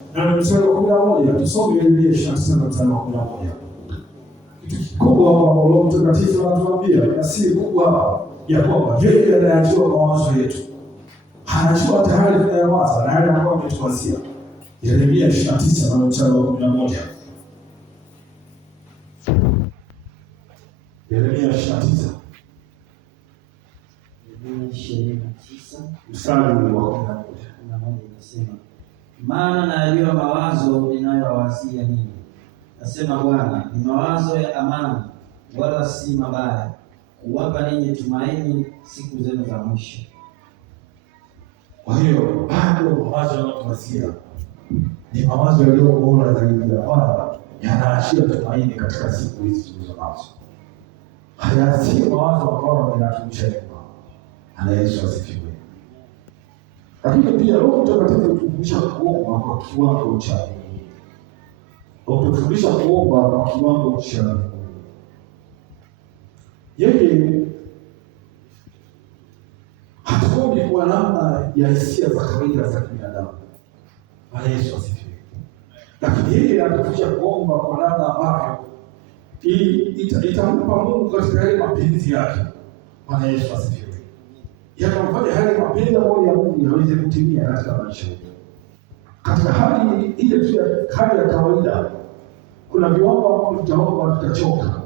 Na mstari wa 11 tusome Yeremia 29 mstari wa 11. Kitu kikubwa hapa Roho Mtakatifu anatuambia na si kubwa hapa ya kwamba yeye anayajua mawazo yetu. Anajua tayari tunayowaza na yale ambayo ametuwazia. Yeremia 29 na mstari wa 11. Yeremia 29 mstari wa 11 inasema, maana najua mawazo ninayowazia ninyi, nasema Bwana, ni mawazo ya amani, wala si mabaya, kuwapa ninyi tumaini siku zenu za mwisho. Kwa hiyo bado mawazo yanayowazia ni mawazo yaliyo bora zaidi ya Bwana, yanaachia tumaini katika siku hizi tulizonazo. Hayasi mawazo ambayo yanatumisha nyuma. Yesu asifiwe. Lakini pia Roho Mtakatifu hutufundisha kuomba kwa kiwango cha Mungu. Hutufundisha kuomba kwa kiwango cha Mungu. Yeye hatuombi kwa namna ya hisia za kawaida za binadamu. Yesu asifiwe. Lakini yeye anatufundisha kuomba kwa namna ambayo itampa Mungu katika yale mapenzi yake. Yesu asifiwe. Yakamfanya hali mapenzi ya Mungu yaweze kutimia katika maisha yetu. Katika hali ile tu ya hali ya kawaida, kuna viwango ambavyo tutaomba tutachoka,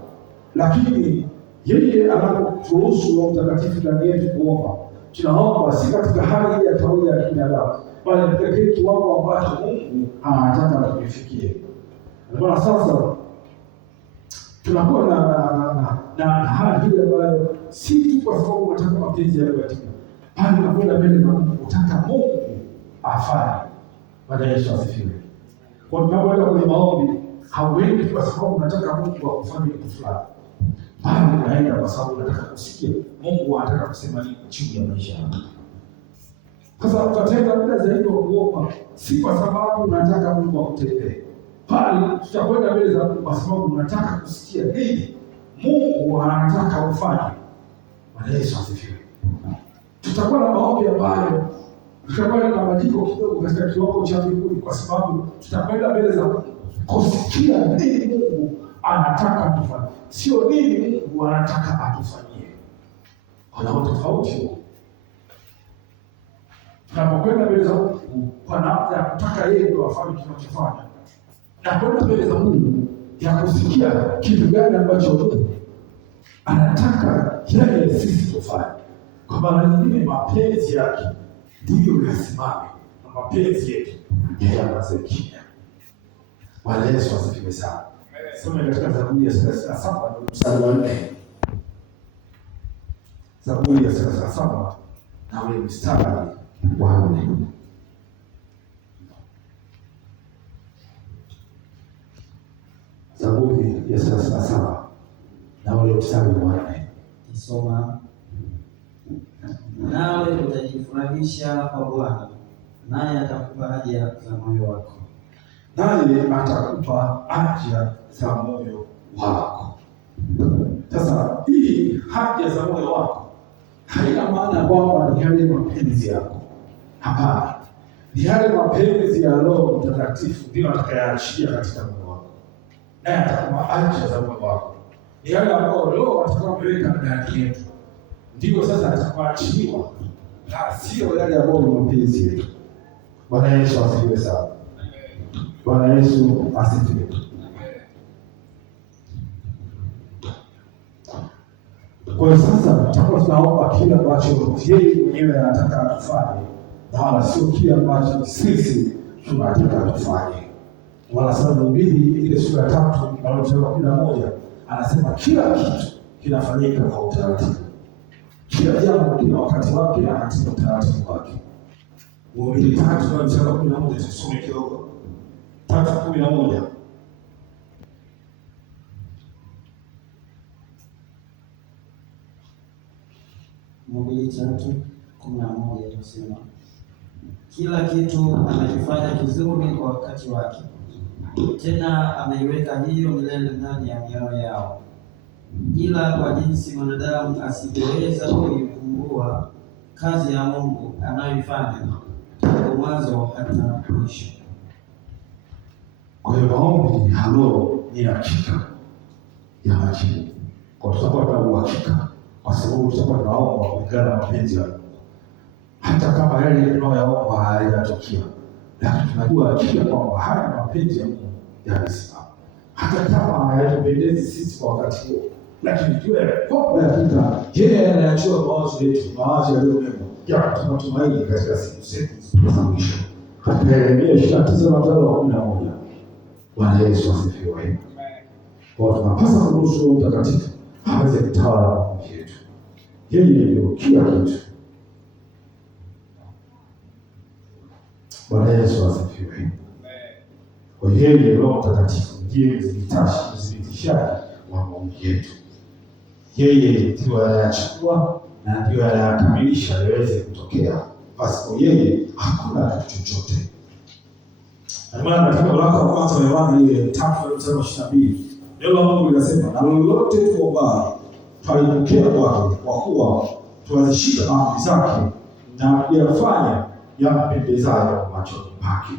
lakini yeye anapoturuhusu Roho Mtakatifu ndani yetu kuomba, tunaomba si katika hali ile ya kawaida ya kibinadamu, bali katika kile kiwango ambacho Mungu anataka tufikie. Ndio sasa tunakuwa na hali ile ambayo si tu kwa sababu unataka mapenzi yako yatimie, bali unakwenda mbele za Mungu kutaka Mungu afanye. Yesu asifiwe. Kwa tunapoenda kwenye maombi, hauendi kwa sababu unataka Mungu akufanye kitu fulani, bali unaenda kwa sababu unataka kusikia Mungu anataka kusema nini juu ya maisha yako. Sasa tutatenga muda zaidi wa kuomba, si kwa sababu unataka Mungu akutendee, bali tutakwenda mbele za Mungu kwa sababu unataka kusikia nini Mungu anataka ufanye. Yesu asifiwe. Tutakuwa na maombi ambayo tutakuwa na mabadiliko kidogo katika kiwango cha mbinguni, kwa sababu tutakwenda mbele za Mungu kusikia nini Mungu anataka tufanye, sio nini Mungu anataka atufanyie. Kuna tofauti. Tunapokwenda mbele za Mungu kwa namna ya kutaka yeye ndio afanye kinachofanya, na kwenda mbele za Mungu ya kusikia kitu gani ambacho Mungu anataka yeye sisi tufanye. Kwa maana nyingine, mapenzi yake ndiyo yasimame na mapenzi yetu yanyamaze kimya. Bwana Yesu asifiwe sana. Soma katika Zaburi ya 37 mstari wa 4. Zaburi ya 37 na ule mstari wa 4. Zaburi ya 37 na ule mstari wa 4. Kisoma, nawe utajifurahisha kwa Bwana, naye atakupa haja za moyo wako. Naye atakupa haja za moyo wako. Sasa hii haja za moyo wako haina maana kwamba ni yale mapenzi yako. Hapana, ni yale mapenzi ya Roho Mtakatifu ndio atakayaachia katika moyo wako, naye atakupa haja za moyo wako. Ni yale ambayo Roho atakayoweka ndani yetu ndio sasa atakayoachiliwa, na sio yale ambayo ni mapenzi yetu. Bwana Yesu asifiwe sana. Bwana Yesu asifiwe. Kwa hiyo sasa tutakuwa tunaomba kile ambacho yeye mwenyewe anataka atufanye, na wala sio kile ambacho sisi tunataka tufanye. Wala sababu mbili ile sura ya 3 na mstari wa 11 anasema kila kitu kinafanyika kwa utaratibu. Kila jambo kina wakati wake na katika utaratibu wake. Mhubiri 3 na mstari wa 11 tusome kidogo. 3:11. Mhubiri 3:11 inasema, kila kitu amekifanya kizuri kwa wakati wake, tena ameiweka hiyo milele ndani ya mioyo yao, ila kwa jinsi mwanadamu asingeweza kuivumbua kazi ya Mungu anayoifanya tangu mwanzo hata mwisho. Kwa hiyo maombi halo ni hakika ya majibu. Kwa tutakuwa tuna uhakika, kwa sababu tutakuwa tunaomba kulingana na mapenzi ya Mungu. Hata kama yale tunayoyaomba hayajatokea, lakini tunajua hakika kwamba haya ni mapenzi ya Mungu yamesimama. Hata kama hayatupendezi sisi kwa wakati huo, lakini jua kwamba hakika yeye anayajua mawazo yetu, mawazo yaliyo mema yanatupa tumaini katika siku zetu za mwisho. Katika Yeremia 29:11, Bwana Yesu asifiwe. Kwa tunapaswa kuruhusu Roho Mtakatifu aweze kutawala maombi yetu. Yeye ndio kila kitu. Bwana Yesu asifiwe. Kwa yeye Roho Mtakatifu ndiye mthibitishaji wa maombi yetu. Yeye ndio anayachukua na ndio anayakamilisha yaweze kutokea. Pasipo yeye hakuna kitu chochote. Na maana katika waraka wa kwanza wa Yohana ile 3:22, neno la Mungu linasema, na lolote tuombalo twalipokea kwake, kwa kuwa twazishika amri zake na kuyafanya yampendezayo machoni pake.